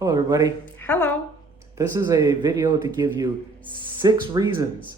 Hello everybody. Hello. This is a video to give you six reasons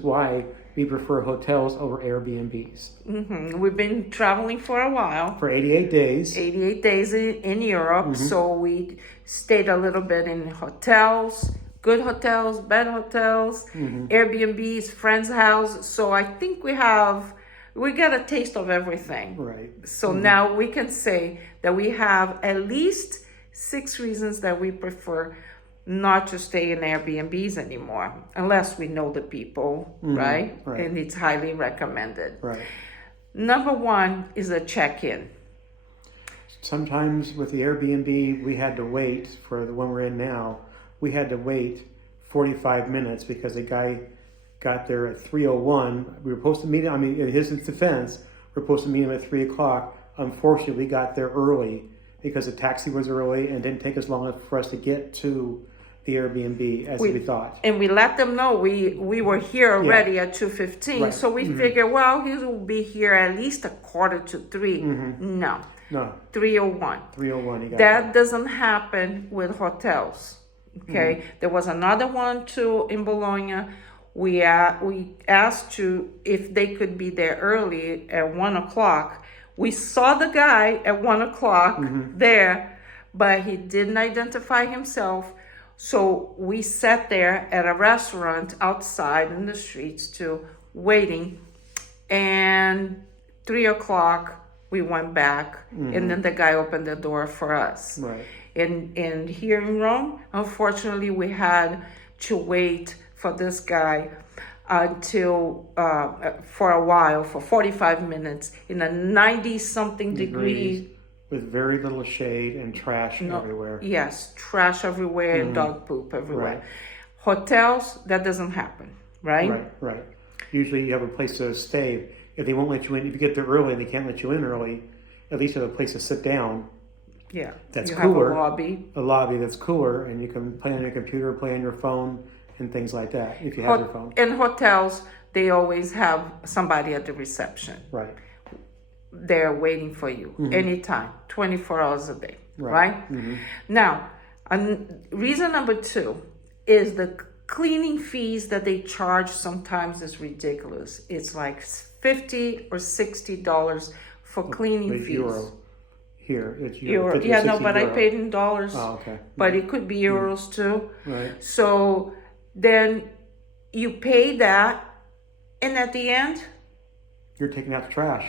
why we prefer hotels over Airbnbs. We've been traveling for a while. For 88 days. 88 days in Europe. So we stayed a little bit in hotels, good hotels, bad hotels, Airbnbs, friends' house. So I think we got a taste of everything. Right. So now we can say that we have at least 6 reasons that we prefer not to stay in Airbnbs anymore, unless we know the people, right? And it's highly recommended. Right. Number 1 is a check-in. Sometimes with the Airbnb, we had to wait for the one we're in now. We had to wait 45 minutes because the guy got there at 3:01. We were supposed to meet him. I mean, in his defense, we were supposed to meet him at 3 o'clock. Unfortunately, we got there early because the taxi was early and didn't take as long for us to get to the Airbnb as we thought. And we let them know we were here already at 2:15. Right. So we figured, well, he will be here at least 2:45. No. 3:01. 3:01. He got That there. doesn't happen with hotels. Okay. There was another one too in Bologna. We asked you if they could be there early at 1 o'clock. We saw the guy at 1 o'clock there, but he didn't identify himself. So we sat there at a restaurant outside in the streets too, waiting. And 3 o'clock, we went back, and then the guy opened the door for us. Right. And here in Rome, unfortunately, we had to wait for this guy until for a while, for 45 minutes in a 90-something degree. With very little shade and trash everywhere. Yes, trash everywhere and dog poop everywhere. Right. Hotels, that doesn't happen, right? Right. Usually you have a place to stay. If they won't let you in, if you get there early and they can't let you in early, at least you have a place to sit down. Yeah. That's you cooler. Have a lobby. A lobby that's cooler, and you can play on your computer, play on your phone, and things like that, if you have your phone. In hotels, they always have somebody at the reception. Right. They're waiting for you anytime, 24 hours a day, right? Now, reason number 2 is the cleaning fees that they charge sometimes is ridiculous. It's like $50 or $60 for cleaning fees. Euro. Here, it's euro. Yeah, no, but euro. I paid in dollars. Oh, okay. But it could be euros too. Right. So then you pay that, and at the end, you're taking out the trash.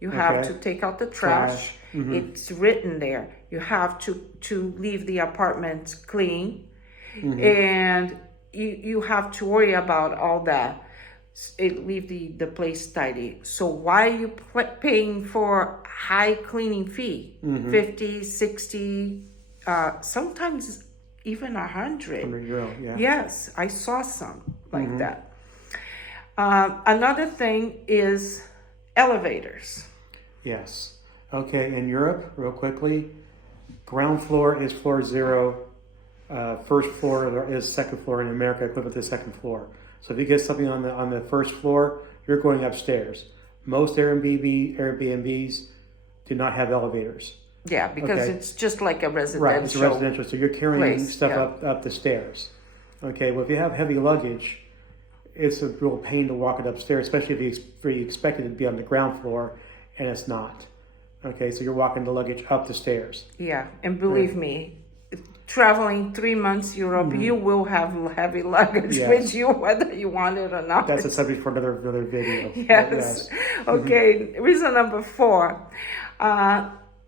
You have to take out the trash. It's written there. You have to leave the apartment clean, and you have to worry about all that. Leave the place tidy. So why are you paying for high cleaning fee? 50, 60, sometimes even 100. €100, yeah. Yes, I saw some like that. Another thing is elevators. Yes. Okay, in Europe, real quickly, ground floor is floor 0. First floor is second floor. In America, equivalent to second floor. So if you get something on the first floor, you're going upstairs. Most Airbnbs do not have elevators. Yeah, because it's just like a residential. Right, it's residential. So you're carrying place, stuff up the stairs. Okay, well, if you have heavy luggage, it's a real pain to walk it upstairs, especially if you expect it to be on the ground floor, and it's not. Okay, so you're walking the luggage up the stairs. Yeah, and believe me, traveling 3 months Europe, you will have heavy luggage with you, whether you want it or not. That's a subject for another video. Yes. Okay, reason number 4.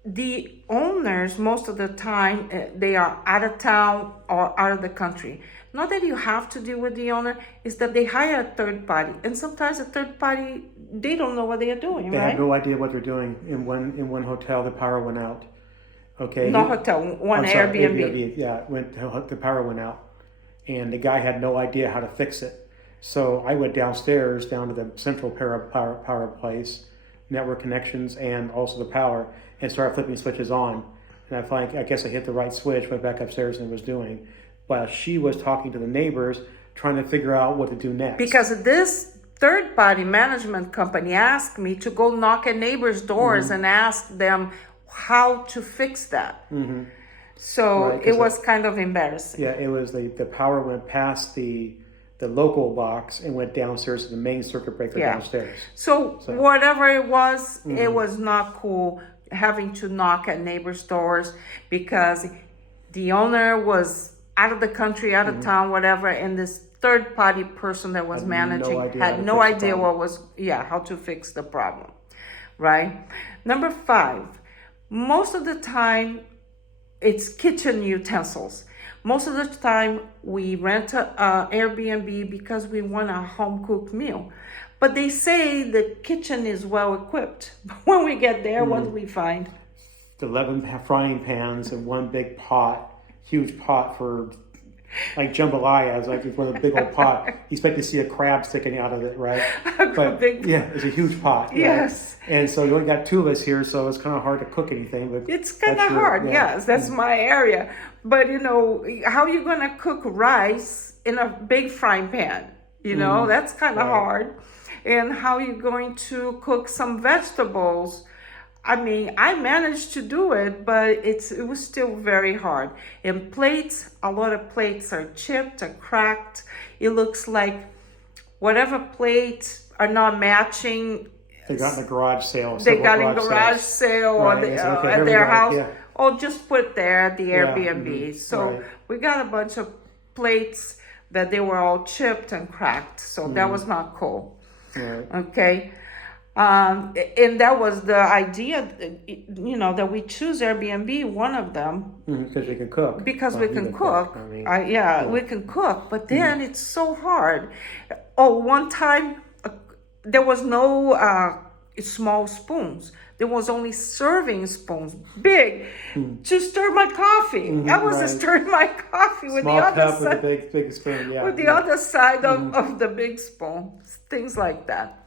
The owners, most of the time, they are out of town or out of the country. Not that you have to deal with the owner, it's that they hire a third party. And sometimes a third party, they don't know what they are doing, They right? have no idea what they're doing. In one hotel, the power went out. Okay. No hotel, one Airbnb. Yeah, the power went out. And the guy had no idea how to fix it. So I went downstairs, down to the central power place, network connections, and also the power, and started flipping switches on. And I guess I hit the right switch, went back upstairs and was doing. While she was talking to the neighbors, trying to figure out what to do next. Because this third-party management company asked me to go knock at neighbors' doors and ask them how to fix that. So Right, 'cause it was kind of embarrassing. Yeah, it was the power went past the local box and went downstairs to the main circuit breaker Yeah. downstairs. So whatever it was not cool having to knock at neighbors' doors because the owner was out of the country, out of town, whatever, and this third party person that was managing had no idea how to fix the problem, right? Number 5, most of the time it's kitchen utensils. Most of the time we rent a Airbnb because we want a home cooked meal. But they say the kitchen is well equipped. But when we get there, what do we find? 11 frying pans and one big pot, huge pot for like jambalaya. It's like one of the big old pot. You expect to see a crab sticking out of it, right? But yeah, it's a huge pot. Right? Yes. And so you only got 2 of us here, so it's kind of hard to cook anything. But it's kind of hard, yes. That's my area. But how are you going to cook rice in a big frying pan? That's kind of hard. And how are you going to cook some vegetables? I mean, I managed to do it, but it was still very hard. And plates, a lot of plates are chipped and cracked. It looks like whatever plates are not matching. They got in the garage sale. They got in garage sale right. At their house. Yeah. Or just put there at the Airbnb. So we got a bunch of plates that they were all chipped and cracked. So that was not cool. Right. Okay. And that was the idea, that we choose Airbnb, one of them. Because you can cook. Because we can cook. I mean, we can cook. But then it's so hard. Oh, one time there was no small spoons. There was only serving spoons, big, to stir my coffee. I was stirring my coffee with small the other cup side. with a big spoon, yeah. With the other side of the big spoon. Things like that.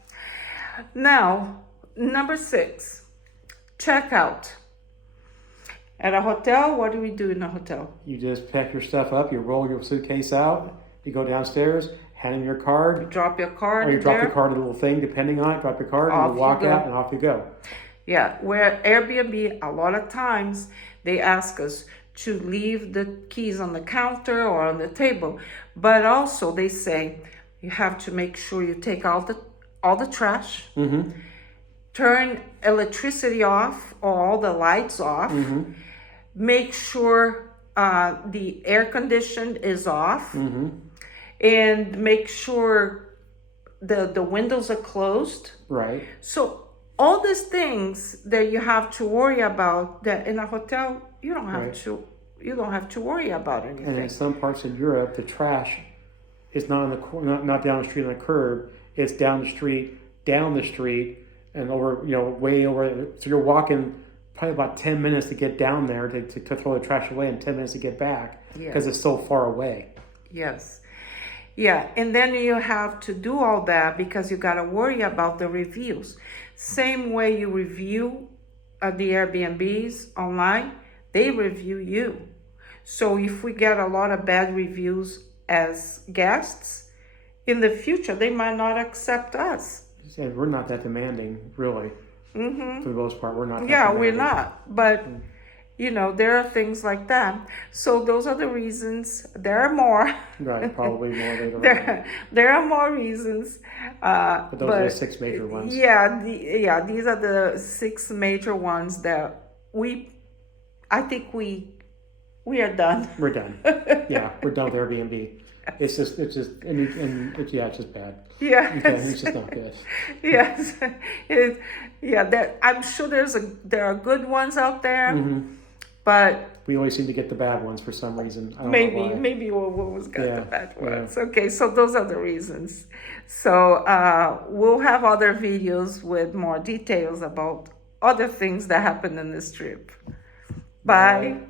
Now, number 6, checkout. At a hotel, what do we do in a hotel? You just pack your stuff up, you roll your suitcase out, you go downstairs, hand in your card. Drop your card. Or you drop your card in a little thing, depending on it, drop your card, and you walk out, and off you go. Yeah, where Airbnb, a lot of times, they ask us to leave the keys on the counter or on the table. But also, they say, you have to make sure you take all the trash, turn electricity off or all the lights off, make sure the air condition is off, and make sure the windows are closed. Right. So all these things that you have to worry about, that in a hotel you don't have to worry about anything. And in some parts of Europe, the trash is not not down the street on the curb. It's down the street, and over, way over. So you're walking probably about 10 minutes to get down there to throw the trash away, and 10 minutes to get back because it's so far away. Yes. Yeah, and then you have to do all that because you got to worry about the reviews. Same way you review the Airbnbs online, they review you. So if we get a lot of bad reviews as guests, in the future, they might not accept us. And we're not that demanding, really. For the most part, we're not that demanding. We're not. But, there are things like that. So those are the reasons. There are more. Right, probably more later on. There are more reasons. But those are the 6 major ones. Yeah, these are the 6 major ones that I think we are done. We're done. Yeah, we're done with Airbnb. It's just bad. Yeah, okay, it's just not good. Yes, I'm sure there are good ones out there, but we always seem to get the bad ones for some reason. I don't know why. Maybe we'll always get the bad ones. Yeah. Okay, so those are the reasons. So we'll have other videos with more details about other things that happened in this trip. Bye.